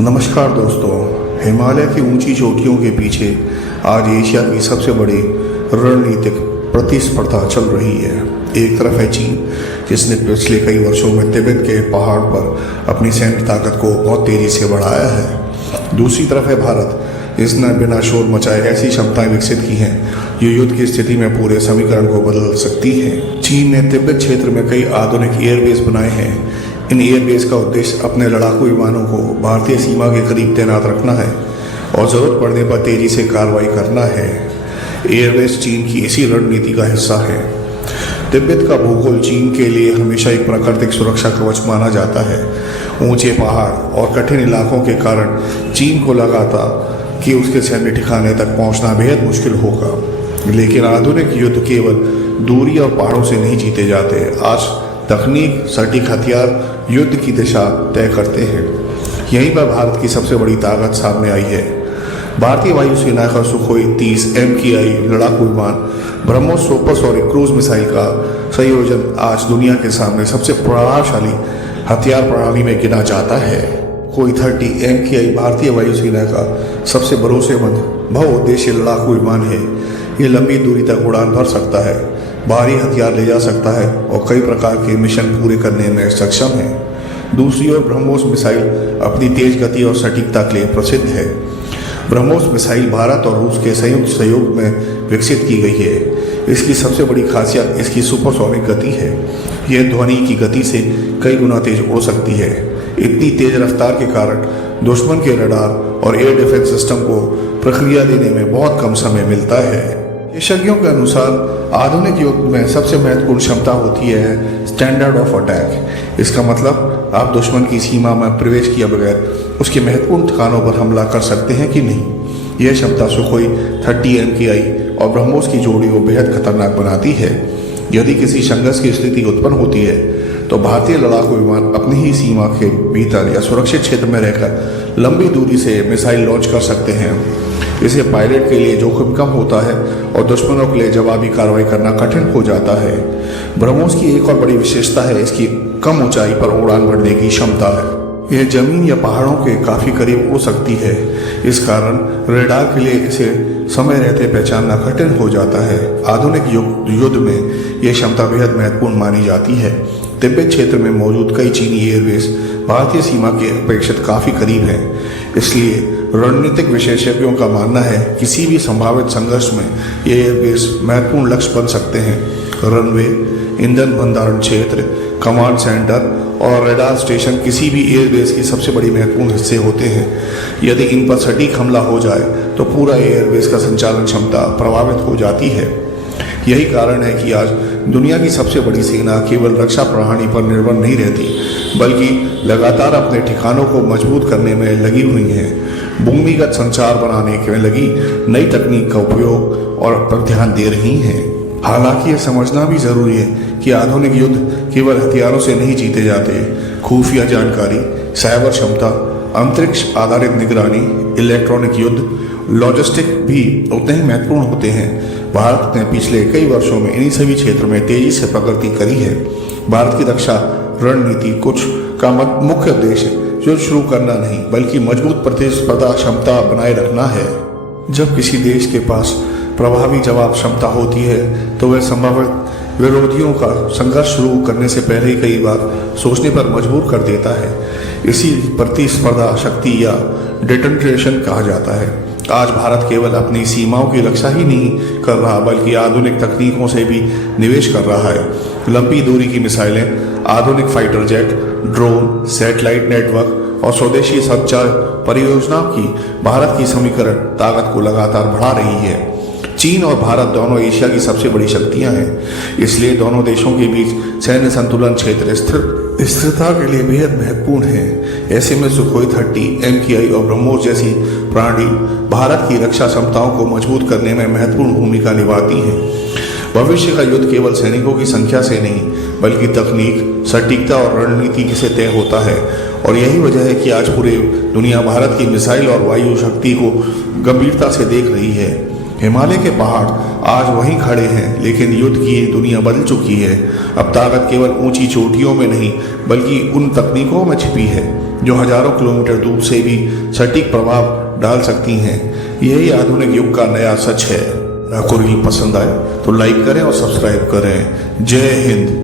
नमस्कार दोस्तों। हिमालय की ऊंची चोटियों के पीछे आज एशिया की सबसे बड़ी रणनीतिक प्रतिस्पर्धा चल रही है। एक तरफ है चीन, जिसने पिछले कई वर्षों में तिब्बत के पहाड़ पर अपनी सैन्य ताकत को बहुत तेजी से बढ़ाया है। दूसरी तरफ है भारत, जिसने बिना शोर मचाए ऐसी क्षमताएं विकसित की हैं जो युद्ध की स्थिति में पूरे समीकरण को बदल सकती हैं। चीन ने तिब्बत क्षेत्र में कई आधुनिक एयरबेस बनाए हैं। इन एयरबेस का उद्देश्य अपने लड़ाकू विमानों को भारतीय सीमा के करीब तैनात रखना है और ज़रूरत पड़ने पर तेजी से कार्रवाई करना है। एयरबेस चीन की इसी रणनीति का हिस्सा है। तिब्बत का भूगोल चीन के लिए हमेशा एक प्राकृतिक सुरक्षा कवच माना जाता है। ऊंचे पहाड़ और कठिन इलाकों के कारण चीन को लगा था कि उसके सैन्य ठिकाने तक पहुंचना बेहद मुश्किल होगा। लेकिन आधुनिक युद्ध केवल दूरी और पहाड़ों से नहीं जीते जाते। आज तकनीक, सटीक हथियार युद्ध की दिशा तय करते हैं। यहीं पर भारत की सबसे बड़ी ताकत सामने आई है। भारतीय वायुसेना का सुखोई 30 MKI लड़ाकू विमान, ब्रह्मोस सुपरसोनिक क्रूज मिसाइल का संयोजन आज दुनिया के सामने सबसे प्रभावशाली हथियार प्रणाली में गिना जाता है। कोई 30 MKI भारतीय वायुसेना का सबसे भरोसेमंद बहुउद्देशीय लड़ाकू विमान है। ये लंबी दूरी तक उड़ान भर सकता है, भारी हथियार ले जा सकता है और कई प्रकार के मिशन पूरे करने में सक्षम है। दूसरी ओर ब्रह्मोस मिसाइल अपनी तेज गति और सटीकता के लिए प्रसिद्ध है। ब्रह्मोस मिसाइल भारत और रूस के संयुक्त सहयोग में विकसित की गई है। इसकी सबसे बड़ी खासियत इसकी सुपरसोनिक गति है। यह ध्वनि की गति से कई गुना तेज उड़ सकती है। इतनी तेज रफ्तार के कारण दुश्मन के रडार और एयर डिफेंस सिस्टम को प्रक्रिया देने में बहुत कम समय मिलता है। विशेषज्ञों के अनुसार आधुनिक युद्ध में सबसे महत्वपूर्ण क्षमता होती है स्टैंडर्ड ऑफ अटैक। इसका मतलब आप दुश्मन की सीमा में प्रवेश किए बगैर उसके महत्वपूर्ण ठिकानों पर हमला कर सकते हैं कि नहीं। यह क्षमता सुखोई 30 MKI और ब्रह्मोस की जोड़ी को बेहद खतरनाक बनाती है। यदि किसी संघर्ष की स्थिति उत्पन्न होती है तो भारतीय लड़ाकू विमान अपनी ही सीमा के भीतर या सुरक्षित क्षेत्र में रहकर लंबी दूरी से मिसाइल लॉन्च कर सकते हैं। इससे पायलट के लिए जोखिम कम होता है और दुश्मनों के लिए जवाबी कार्रवाई करना कठिन हो जाता है। ब्रह्मोस की एक और बड़ी विशेषता है इसकी कम ऊंचाई पर उड़ान भरने की क्षमता है। यह जमीन या पहाड़ों के काफी करीब उड़ सकती है। इस कारण रेडार के लिए इसे समय रहते पहचानना कठिन हो जाता है। आधुनिक युद्ध में यह क्षमता बेहद महत्वपूर्ण मानी जाती है। तिब्बत क्षेत्र में मौजूद कई चीनी एयरबेस भारतीय सीमा के अपेक्षित काफी करीब हैं। इसलिए रणनीतिक विशेषज्ञों का मानना है किसी भी संभावित संघर्ष में ये एयरबेस महत्वपूर्ण लक्ष्य बन सकते हैं। रनवे, ईंधन भंडारण क्षेत्र, कमांड सेंटर और रडार स्टेशन किसी भी एयरबेस के सबसे बड़ी महत्वपूर्ण हिस्से होते हैं। यदि इन पर सटीक हमला हो जाए तो पूरा एयरबेस का संचालन क्षमता प्रभावित हो जाती है। यही कारण है कि आज दुनिया की सबसे बड़ी सेना केवल रक्षा प्रणाली पर निर्भर नहीं रहती, बल्कि लगातार अपने ठिकानों को मजबूत करने में लगी हुई है। भूमिगत संचार बनाने में लगी नई तकनीक का उपयोग और पर ध्यान दे रही हैं। हालांकि यह समझना भी जरूरी है कि आधुनिक युद्ध केवल हथियारों से नहीं जीते जाते। खुफिया जानकारी, साइबर क्षमता, अंतरिक्ष आधारित निगरानी, इलेक्ट्रॉनिक युद्ध, लॉजिस्टिक भी उतने ही महत्वपूर्ण होते हैं। भारत ने पिछले कई वर्षों में इन्हीं सभी क्षेत्रों में तेजी से प्रगति करी है। भारत की रक्षा रणनीति कुछ का मुख्य उद्देश्य युद्ध शुरू करना नहीं, बल्कि मजबूत प्रतिस्पर्धा क्षमता बनाए रखना है। जब किसी देश के पास प्रभावी जवाब क्षमता होती है तो वह संभावित विरोधियों का संघर्ष शुरू करने से पहले ही कई बार सोचने पर मजबूर कर देता है। इसी प्रतिस्पर्धा शक्ति या डिटरेशन कहा जाता है। आज भारत केवल अपनी सीमाओं की रक्षा ही नहीं कर रहा, बल्कि आधुनिक तकनीकों से भी निवेश कर रहा है। लंबी दूरी की मिसाइलें, आधुनिक fighter jet, drone, satellite network और स्वदेशी संचार परियोजनाओं की भारत की समीकरण ताकत को लगातार बढ़ा रही है। चीन और भारत दोनों एशिया की सबसे बड़ी शक्तियां हैं, इसलिए दोनों देशों के बीच सैन्य संतुलन क्षेत्र स्थिरता के लिए बेहद महत्वपूर्ण है। ऐसे में सुखोई 30 MKI और ब्रह्मोस जैसी प्रणाली भारत की रक्षा क्षमताओं को मजबूत करने में महत्वपूर्ण भूमिका निभाती हैं। भविष्य का युद्ध केवल सैनिकों की संख्या से नहीं, बल्कि तकनीक, सटीकता और रणनीति से तय होता है। और यही वजह है कि आज पूरे दुनिया भारत की मिसाइल और वायु शक्ति को गंभीरता से देख रही है। हिमालय के पहाड़ आज वहीं खड़े हैं, लेकिन युद्ध की दुनिया बदल चुकी है। अब ताकत केवल ऊंची चोटियों में नहीं, बल्कि उन तकनीकों में छिपी है जो हजारों किलोमीटर दूर से भी सटीक प्रभाव डाल सकती हैं। यही आधुनिक युग का नया सच है। आपको रील पसंद आए तो लाइक करें और सब्सक्राइब करें। जय हिंद।